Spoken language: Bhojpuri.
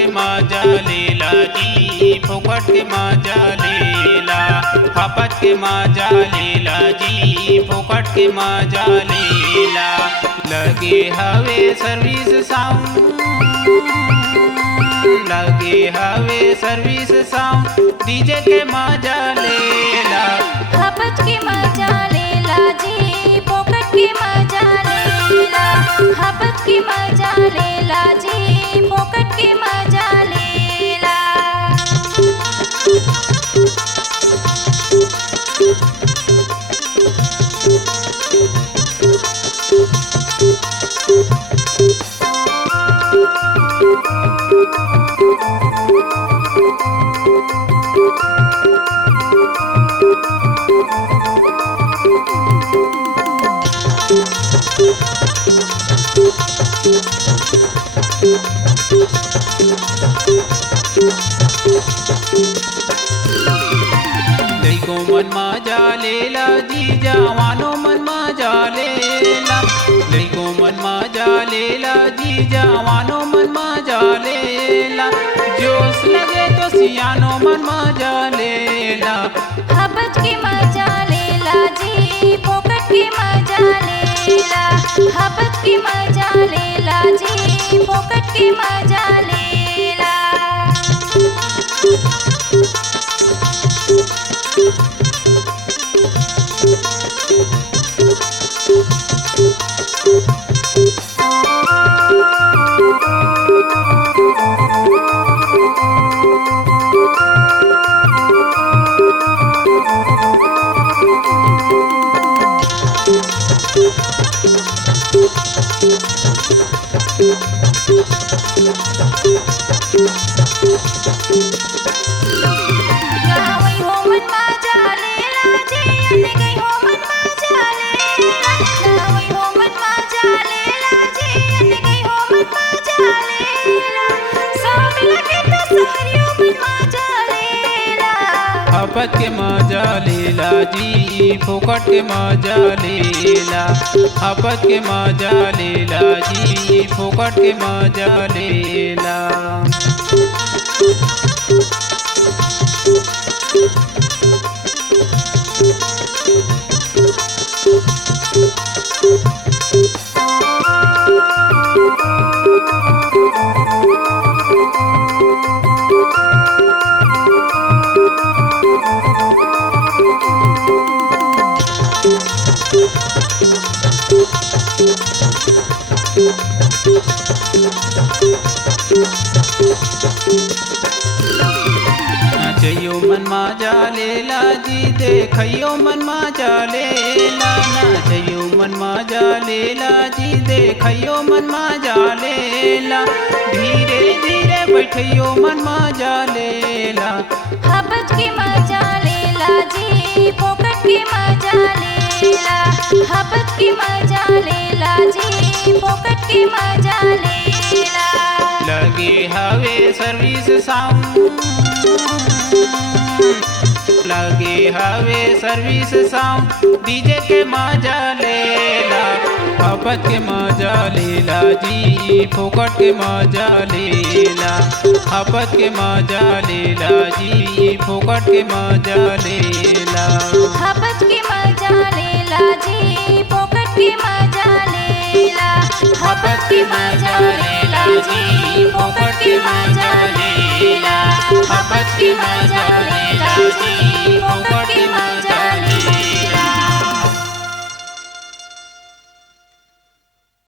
के मजा लेला जी, फोकट के मजा लेला। खपत के मजा लेला जी, फोकट के मजा लेला। लगे हवे सर्विस साउंड, लगे हवे सर्विस साउंड, डीजे के मजा लेला। खपत के मजा लेला जी, फोकट के मजा लेला। खपत के मजा लेला जी, फोकट के मजा लेला। लइको मन मजा लेला जी, जवानो मन मजा लेला। लइको मन मजा लेला जी, जवानो मन मजा लेला। जोश लगे तो सियानो मन मजा लेला। खपत के मजा लेला जी, फोकट के मजा लेला। खपत के मजा लेला जी, फोकट के मजा लेला। गावई हो मन मजा लेला जी, अने गई हो मन मजा लेला। गावई हो मन मजा लेला जी, अने गई हो मन मजा लेला। सब लगे तो सहरियो मन मजा लेला। खपत के मजा लेला जी, फोकट के मजा लेला। खपत के मजा लेला जी, फोकट के मजा लेला। नाचइयो मन मजा लेला जी, देखइयो मन मजा लेला। नाचइयो मन मजा लेला जी, देखइयो मन मजा लेला। धीरे धीरे बैठइयो मन मजा लेला। खपत के मजा लेला जी, फोकट के मजा लेला। खपत के मजा लेला जी, फोकट के मजा लेला। लगे हवे सर्विस साउंड, लगे हवे सर्विस साउंड, डीजे के मजा लेला। खपत के मजा लेला जी, फोकट के मजा लेला। खपत के मजा लेला जी, फोकट के मजा लेला। खपत के मजा लेला जी, फोकट के मजा लेला। खपत के मजा लेला जी, फोकट के मजा लेला। खपत के मजा